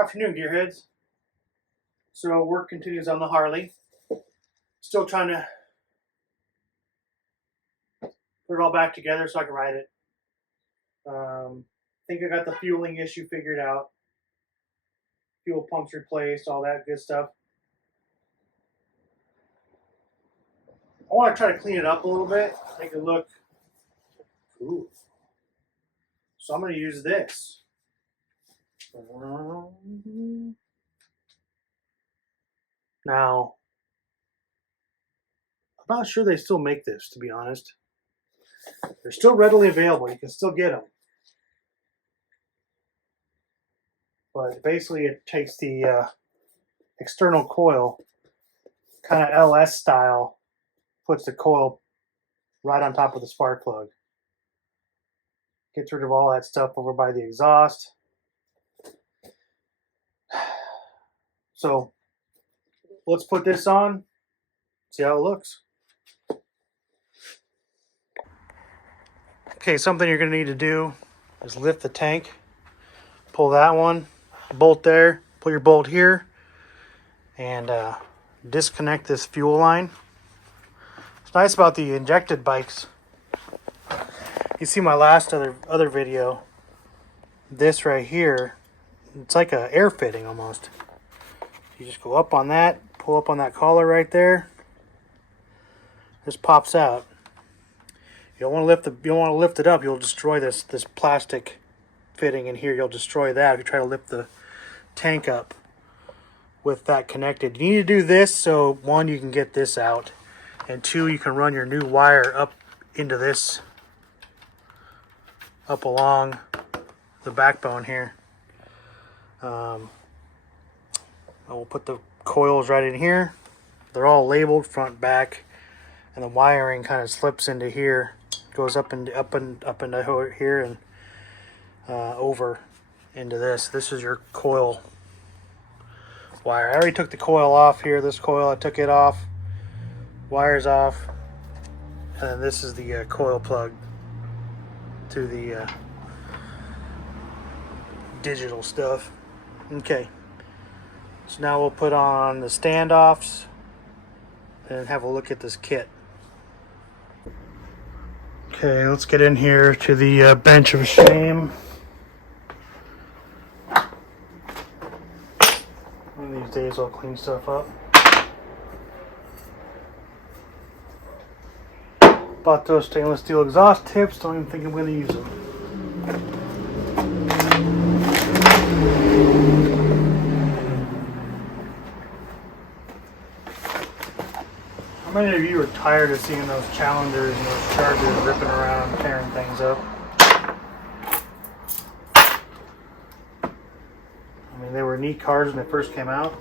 Afternoon, gearheads. So work continues on the Harley. Still trying to put it all back together so I can ride it. Think I got the fueling issue figured out. Fuel pumps replaced, all that good stuff. I want to try to clean it up a little bit, make it look cool. So I'm going to use this. Now, I'm not sure they still make this, to be honest. They're still readily available. You can still get them. But basically it takes the external coil, kind of LS style, puts the coil right on top of the spark plug. Gets rid of all that stuff over by the exhaust. So let's put this on, see how it looks. Okay, something you're going to need to do is lift the tank, pull that one, bolt there, pull your bolt here, and disconnect this fuel line. What's nice about the injected bikes, you see my last other video, this right here, it's like a air fitting almost. You just go up on that, pull up on that collar right there, this pops out. You don't want to lift it up. You'll destroy this plastic fitting in here. You'll destroy that if you try to lift the tank up with that connected. You need to do this so one, you can get this out, and two, you can run your new wire up into this, up along the backbone here. We'll put the coils right in here. They're all labeled front, back, and the wiring kind of slips into here. Goes up into here and over into this. This is your coil wire. I already took the coil off here. This coil, I took it off. Wire's off. And then this is the coil plug to the digital stuff. Okay. So now we'll put on the standoffs and have a look at this kit. Okay, let's get in here to the bench of shame. One of these days I'll clean stuff up. Bought those stainless steel exhaust tips, don't even think I'm going to use them. How many of you are tired of seeing those Challengers and those Chargers ripping around and tearing things up? I mean, they were neat cars when they first came out.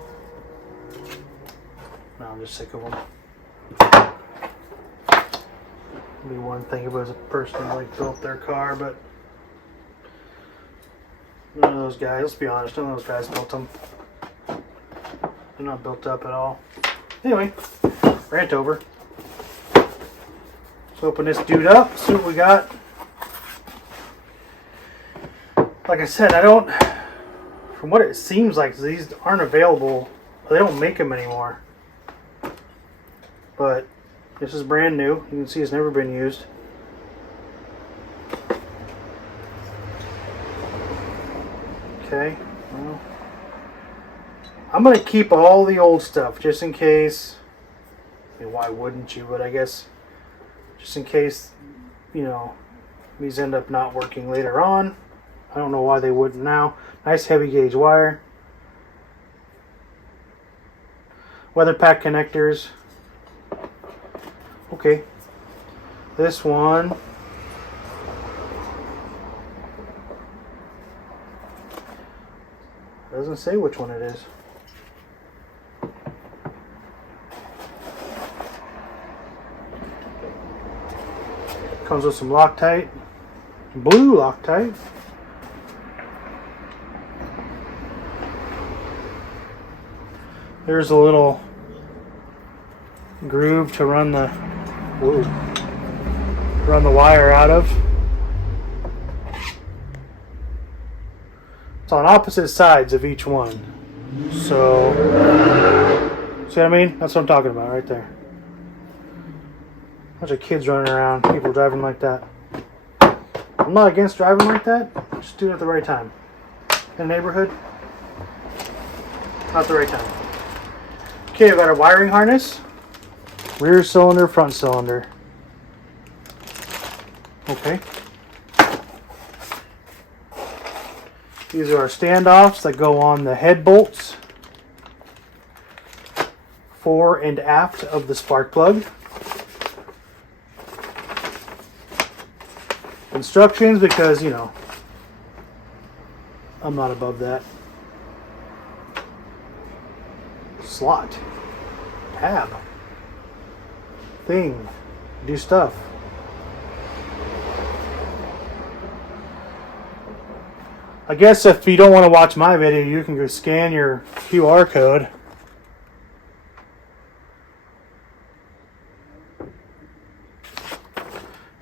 Now I'm just sick of them. It'd be one thing if it was a person who like built their car, but none of those guys, let's be honest, none of those guys built them. They're not built up at all. Anyway, rant over. Let's open this dude up, see what we got. Like I said, from what it seems like, these aren't available. They don't make them anymore. But this is brand new. You can see it's never been used. Okay. Well, I'm going to keep all the old stuff just in case. I mean, why wouldn't you? But I guess just in case, you know, these end up not working later on. I don't know why they wouldn't now. Nice heavy gauge wire. Weather pack connectors. Okay. This one. Doesn't say which one it is. Comes with some Loctite, blue Loctite. There's a little groove to run the wire out of. It's on opposite sides of each one. So, see what I mean? That's what I'm talking about right there. Bunch of kids running around, people driving like that. I'm not against driving like that, just do it at the right time. In the neighborhood, not the right time. Okay, I've got a wiring harness. Rear cylinder, front cylinder. Okay. These are our standoffs that go on the head bolts, fore and aft of the spark plug. Instructions, because, you know, I'm not above that. Slot. Tab. Thing. Do stuff. I guess if you don't want to watch my video, you can go scan your QR code.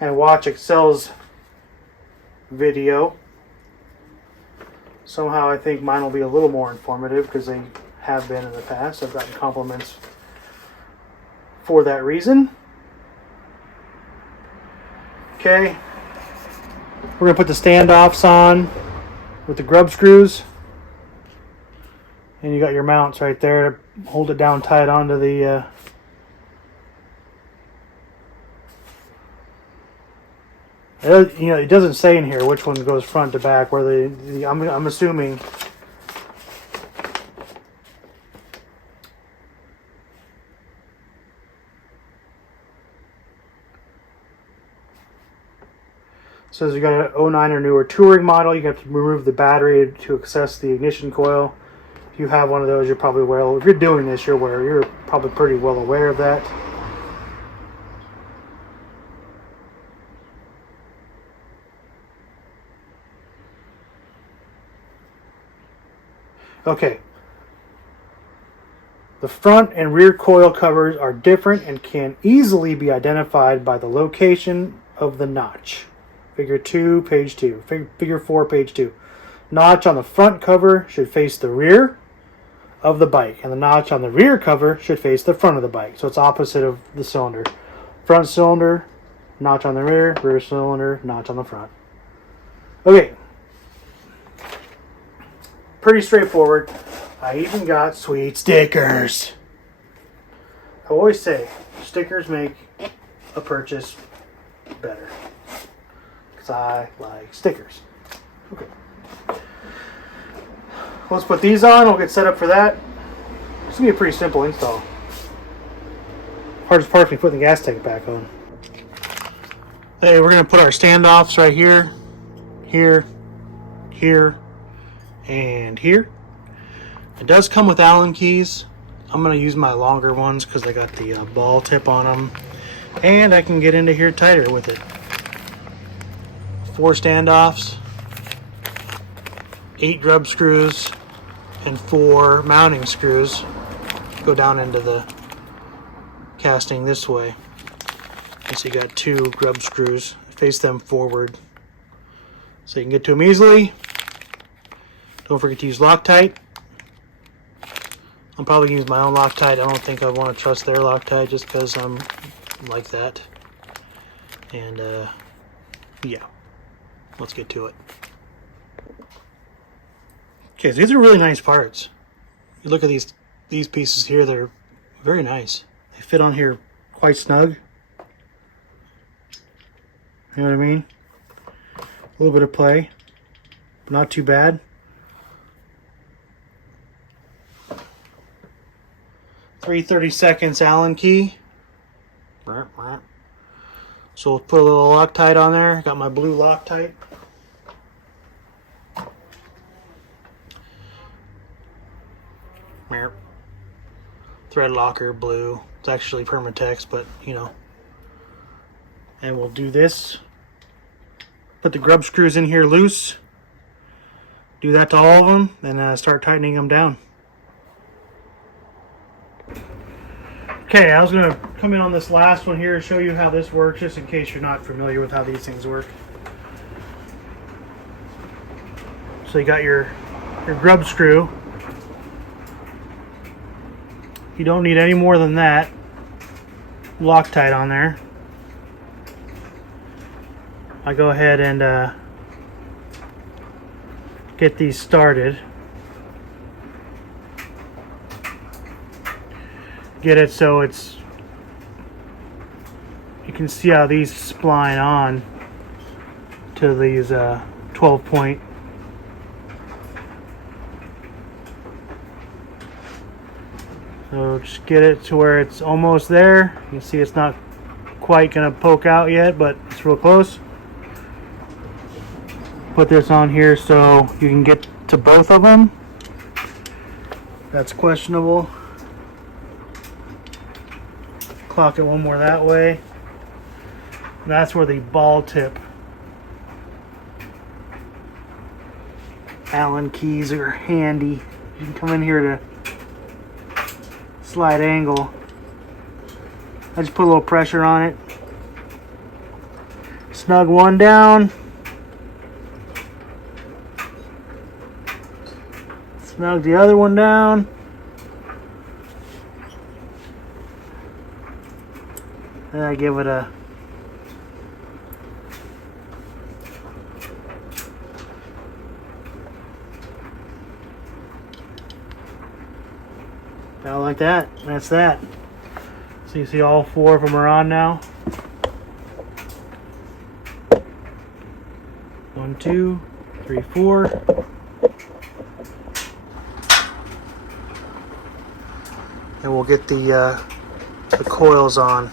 And watch Accel's video. Somehow I think mine will be a little more informative because they have been in the past. I've gotten compliments for that reason. Okay. We're going to put the standoffs on with the grub screws. And you got your mounts right there. Hold it down tight onto the you know, it doesn't say in here which one goes front to back. Where I'm assuming says you got an 09 or newer touring model. You have to remove the battery to access the ignition coil. If you have one of those, you're probably well. If you're doing this, you're probably pretty well aware of that. Okay. The front and rear coil covers are different and can easily be identified by the location of the notch. Figure 2, page 2. Figure 4, page 2. Notch on the front cover should face the rear of the bike, and the notch on the rear cover should face the front of the bike. So it's opposite of the cylinder. Front cylinder, notch on the rear. Rear cylinder, notch on the front. Okay. Pretty straightforward. I even got sweet stickers. I always say stickers make a purchase better. Because I like stickers. Okay. Let's put these on. We'll get set up for that. It's going to be a pretty simple install. Hardest part is putting the gas tank back on. Hey, we're going to put our standoffs right here, here, here, and here. It does come with Allen keys. I'm going to use my longer ones because they got the ball tip on them. And I can get into here tighter with it. 4 standoffs, 8 grub screws, and 4 mounting screws go down into the casting this way. And so you got 2 grub screws. Face them forward so you can get to them easily. Don't forget to use Loctite. I'm probably going to use my own Loctite. I don't think I want to trust their Loctite just because I'm like that. And yeah, let's get to it. Okay, so these are really nice parts. You look at these pieces here, they're very nice. They fit on here quite snug. You know what I mean? A little bit of play, but not too bad. 3/32 Allen key. So we'll put a little Loctite on there. Got my blue Loctite. Thread locker, blue. It's actually Permatex, but you know. And we'll do this. Put the grub screws in here loose. Do that to all of them, and start tightening them down. Okay, I was going to come in on this last one here and show you how this works, just in case you're not familiar with how these things work. So you got your your grub screw. You don't need any more than that. Loctite on there. I go ahead and get these started. Get it so it's, you can see how these spline on to these 12 point. So just get it to where it's almost there. You can see it's not quite gonna poke out yet, but it's real close. Put this on here so you can get to both of them. That's questionable. Clock it one more that way. And that's where the ball tip Allen keys are handy. You can come in here to slide angle. I just put a little pressure on it. Snug one down. Snug the other one down. And I give it a about like that. That's that. So you see all four of them are on now. 1, 2, 3, 4. And we'll get the coils on.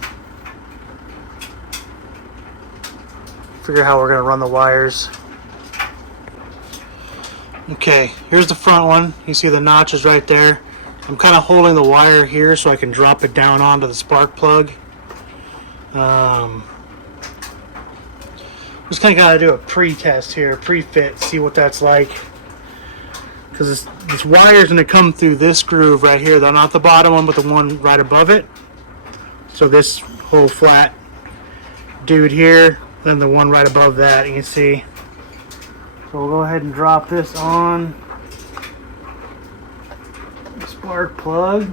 Figure how we're going to run the wires. Okay, here's the front one. You see the notches right there. I'm kind of holding the wire here so I can drop it down onto the spark plug. Just kind of got to do a pre-test here, pre-fit, see what that's like. Because this wire is going to come through this groove right here, though, not the bottom one, but the one right above it. So this whole flat dude here, then the one right above that, you can see. So we'll go ahead and drop this on the spark plug.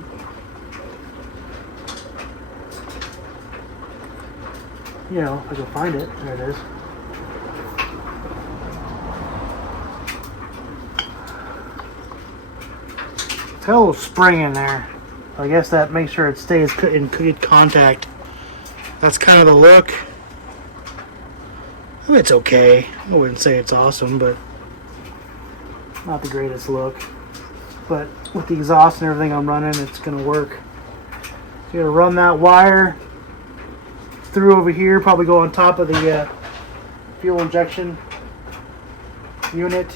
You know, if I can find it. There it is. It's got a little spring in there. I guess that makes sure it stays in good contact. That's kind of the look. It's okay. I wouldn't say it's awesome, but not the greatest look. But with the exhaust and everything I'm running, it's going to work. So you're going to run that wire through over here, probably go on top of the fuel injection unit.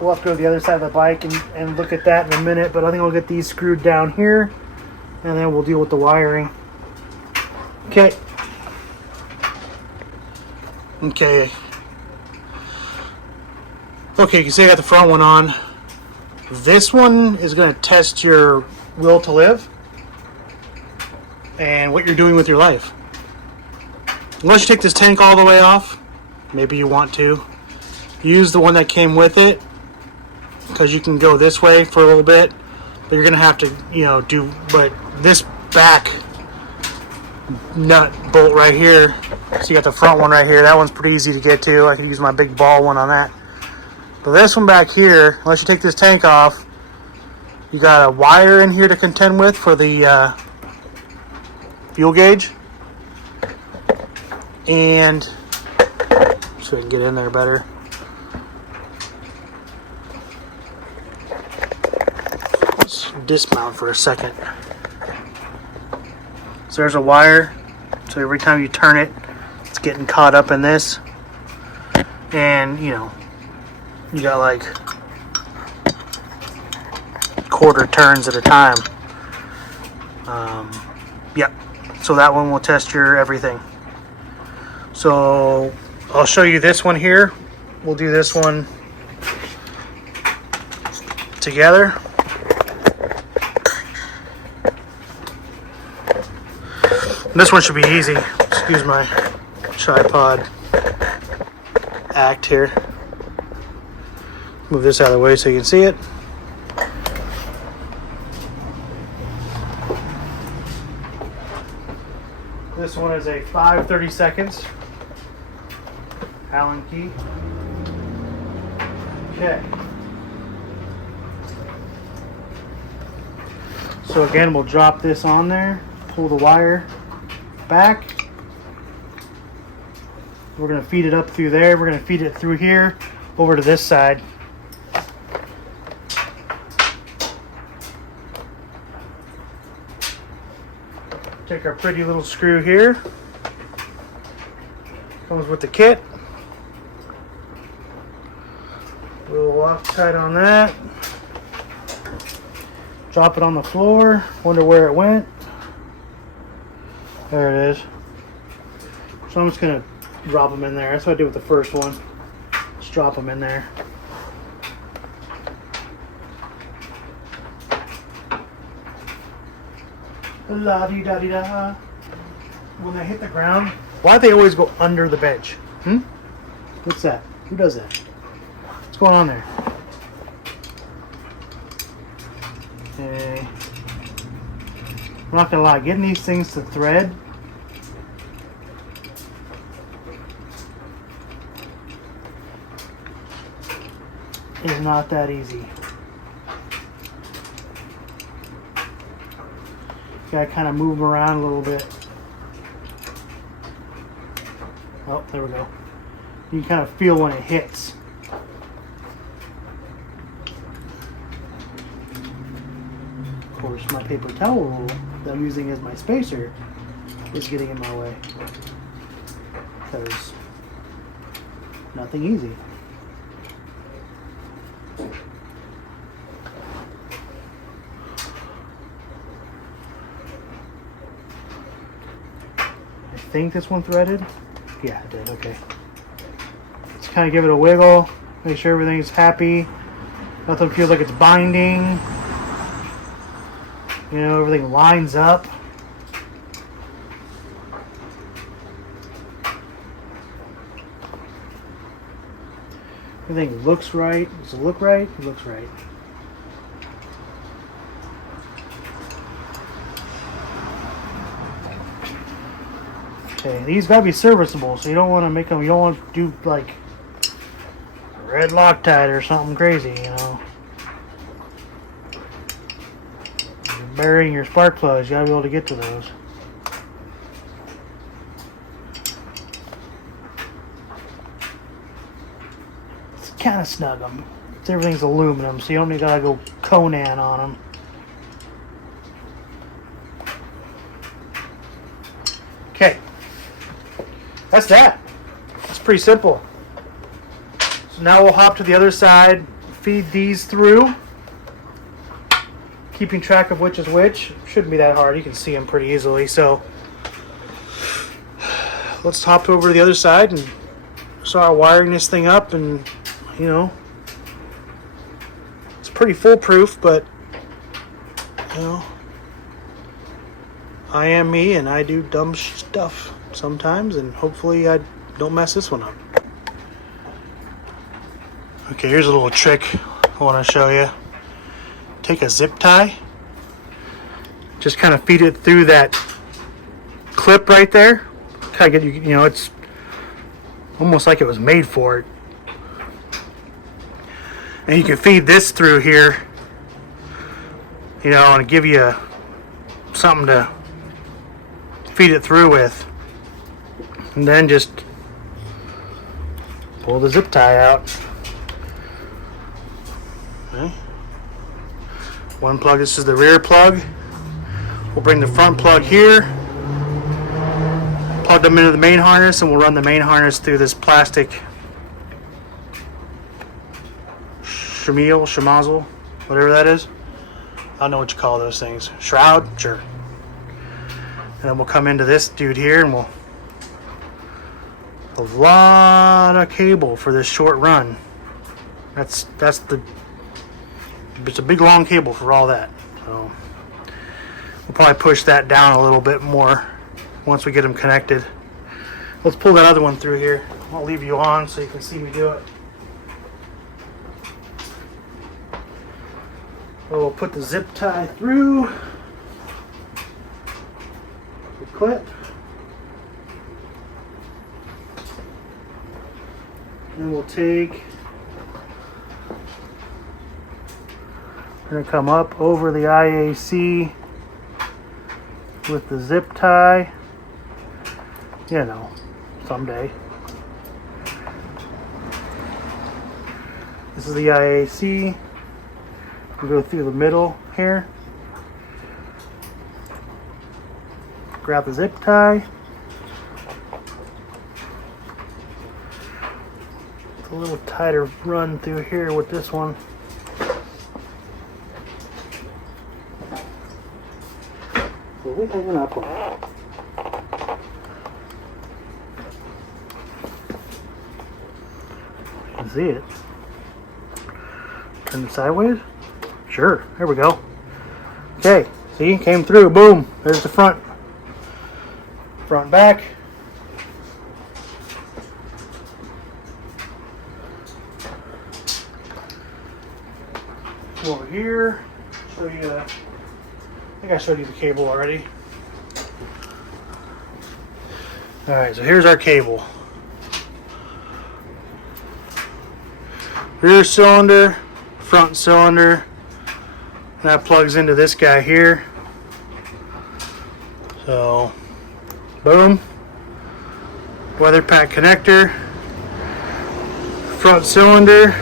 We'll have to go to the other side of the bike and look at that in a minute, but I think I'll get these screwed down here, and then we'll deal with the wiring. Okay. Okay, you can see I got the front one on. This one is going to test your will to live and what you're doing with your life. Unless you take this tank all the way off, maybe you want to. Use the one that came with it, because you can go this way for a little bit, but you're going to have to, but this back nut bolt right here, so you got the front one right here, that one's pretty easy to get to. I can use my big ball one on that. But this one back here, unless you take this tank off, you got a wire in here to contend with for the fuel gauge. And so I can get in there better. Let's dismount for a second. So there's a wire. So every time you turn it, it's getting caught up in this. And, you got like quarter turns at a time. Yep. So that one will test your everything. So I'll show you this one here. We'll do this one together. This one should be easy. Excuse my tripod act here. Move this out of the way so you can see it. This one is a 5/32 Allen key. Okay. So again, we'll drop this on there, pull the wire back. We're going to feed it up through there. We're going to feed it through here over to this side. Take our pretty little screw here. Comes with the kit. A little Loctite on that. Drop it on the floor. Wonder where it went. There it is. So I'm just going to drop them in there. That's what I did with the first one. Just drop them in there. La-di-da-di-da. When they hit the ground, why do they always go under the bench? What's that? Who does that? What's going on there? Okay. I'm not gonna lie, getting these things to thread is not that easy. Gotta kind of move them around a little bit. Oh, there we go. You can kind of feel when it hits. Of course, my paper towel roll that I'm using as my spacer is getting in my way. Because nothing easy. I think this one threaded. Yeah, it did. Okay. Let's kind of give it a wiggle. Make sure everything's happy. Nothing feels like it's binding. You know, everything lines up. Everything looks right. Does it look right? It looks right. Okay, these gotta be serviceable, so you don't want to make them. You don't want to do like red Loctite or something crazy, you know. You're burying your spark plugs. You gotta be able to get to those. It's kind of snug them. Everything's aluminum, so you don't gotta go Conan on them. Okay. That's that. It's pretty simple. So now we'll hop to the other side, feed these through. Keeping track of which is which. Shouldn't be that hard. You can see them pretty easily. So let's hop over to the other side and start wiring this thing up. And, you know, it's pretty foolproof, but, you know, I am me and I do dumb stuff sometimes, and hopefully I don't mess this one up. Okay, here's a little trick I want to show you. Take a zip tie, just kind of feed it through that clip right there. Kind of get you know, it's almost like it was made for it. And you can feed this through here, you know, and give you something to feed it through with. And then just pull the zip tie out. Okay. One plug, this is the rear plug. We'll bring the front plug here, plug them into the main harness, and we'll run the main harness through this plastic shemazel, whatever that is. I don't know what you call those things. Shroud? Sure. And then we'll come into this dude here, and we'll a lot of cable for this short run. It's a big long cable for all that. So we'll probably push that down a little bit more once we get them connected. Let's pull that other one through here. I'll leave you on so you can see me do it. We'll put the zip tie through the clip. And we'll take, we're going to come up over the IAC with the zip tie, you know, someday. This is the IAC. We go through the middle here. Grab the zip tie. It's a little tighter run through here with this one. So we're hanging up on it. You can see it. Turn it sideways. Sure, there we go. Okay, see, came through, boom, there's the front. Front, back. Over here, show you, I think I showed you the cable already. Alright, so here's our cable. Rear cylinder, front cylinder. That plugs into this guy here. So, boom. Weather pack connector. Front cylinder.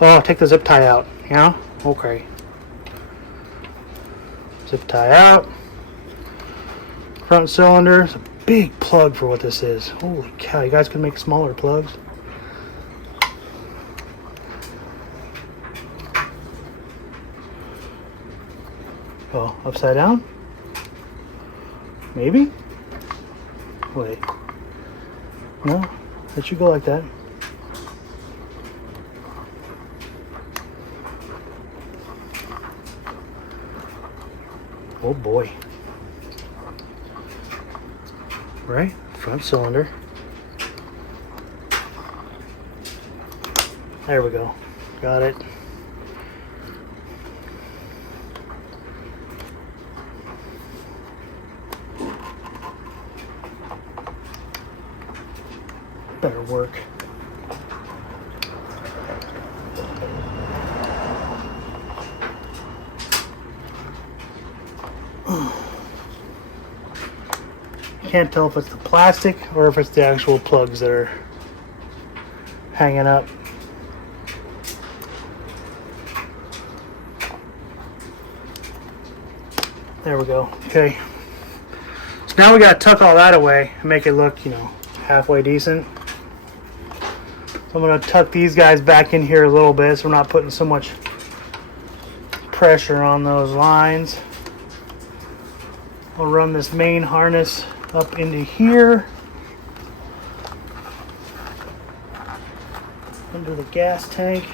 Oh, take the zip tie out. Yeah? Okay. Zip tie out. Front cylinder. It's a big plug for what this is. Holy cow, you guys can make smaller plugs. Oh, upside down? Maybe? Wait. No, it should go like that. Oh boy. Right? Front cylinder. There we go. Got it. Better work. Can't tell if it's the plastic or if it's the actual plugs that are hanging up. There we go. Okay. So now we gotta tuck all that away and make it look, you know, halfway decent. So I'm going to tuck these guys back in here a little bit so we're not putting so much pressure on those lines. We'll run this main harness up into here. Under the gas tank.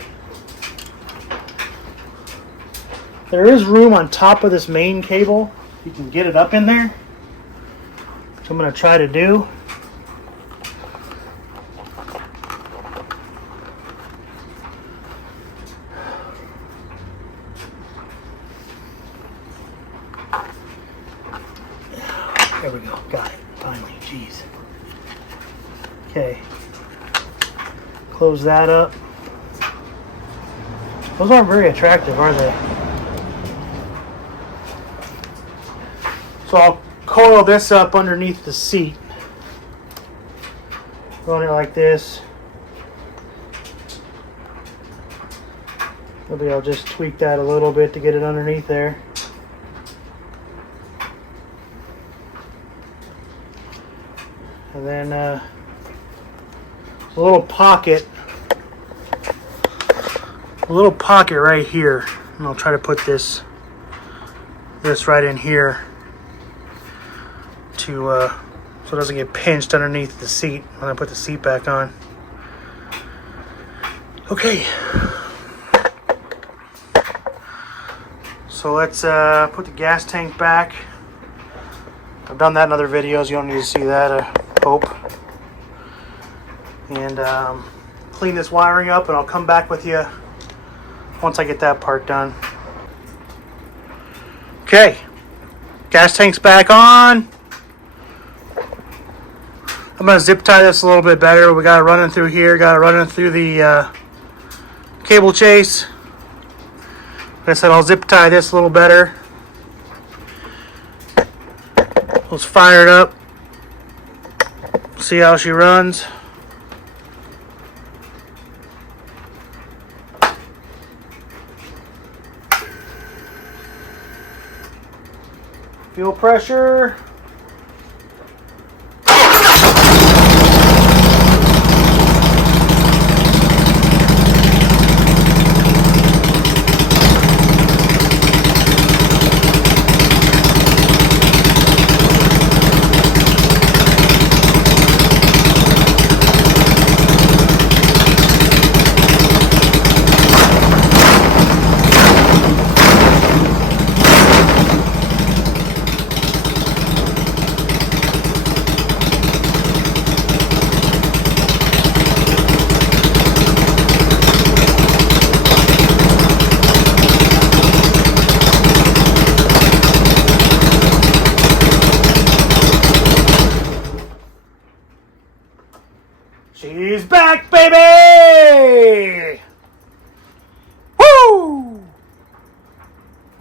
There is room on top of this main cable. You can get it up in there. So I'm going to try to do. There we go. Got it. Finally. Jeez. Okay. Close that up. Those aren't very attractive, are they? So I'll coil this up underneath the seat. Run it like this. Maybe I'll just tweak that a little bit to get it underneath there. And then a little pocket right here. And I'll try to put this right in here to so it doesn't get pinched underneath the seat when I put the seat back on. Okay. So let's put the gas tank back. I've done that in other videos. You don't need to see that, I hope. And clean this wiring up, and I'll come back with you once I get that part done. Okay, gas tank's back on. I'm going to zip tie this a little bit better. We got it running through here, got it running through the cable chase. Like I said, I'll zip tie this a little better. Let's fire it up. See how she runs. Fuel pressure. She's back, baby! Woo!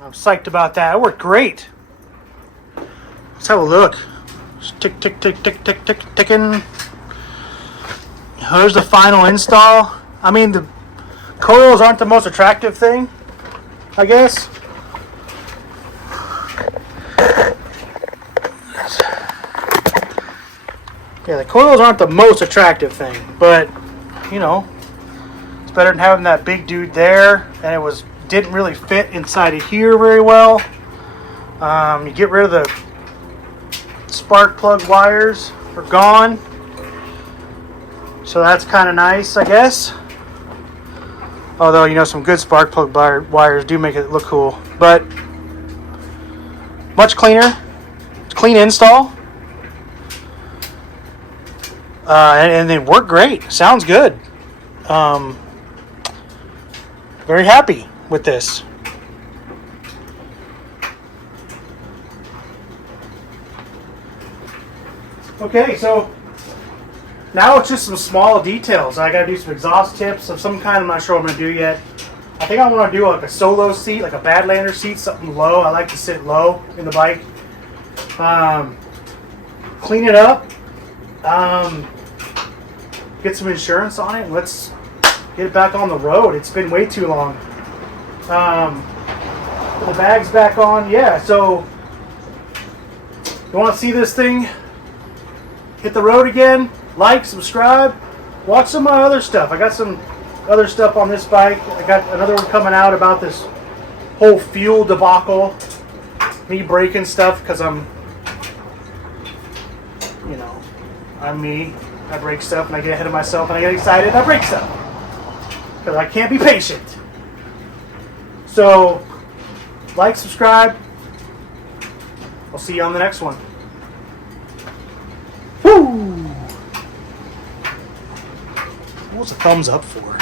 I'm psyched about that. It worked great. Let's have a look. Just tick, tick, tick, tick, tick, tick, ticking. Here's the final install. I mean, the coils aren't the most attractive thing, I guess. Yeah, the coils aren't the most attractive thing, but, you know, it's better than having that big dude there, and it didn't really fit inside of here very well. You get rid of the spark plug wires, are gone, so that's kind of nice, I guess. Although, you know, some good spark plug wires do make it look cool, but much cleaner. Clean install. And it worked great. Sounds good. Very happy with this. Okay, so now it's just some small details. I gotta do some exhaust tips of some kind. I'm not sure what I'm gonna do yet. I think I want to do like a solo seat, like a Badlander seat, something low. I like to sit low in the bike. Clean it up. Get some insurance on it, and let's get it back on the road. It's been way too long. The bag's back on. Yeah, so you want to see this thing hit the road again? Like, subscribe, watch some of my other stuff. I got some other stuff on this bike. I got another one coming out about this whole fuel debacle. Me breaking stuff because I'm me. I break stuff and I get ahead of myself and I get excited and I break stuff. Because I can't be patient. So, like, subscribe. I'll see you on the next one. Woo! What was the thumbs up for?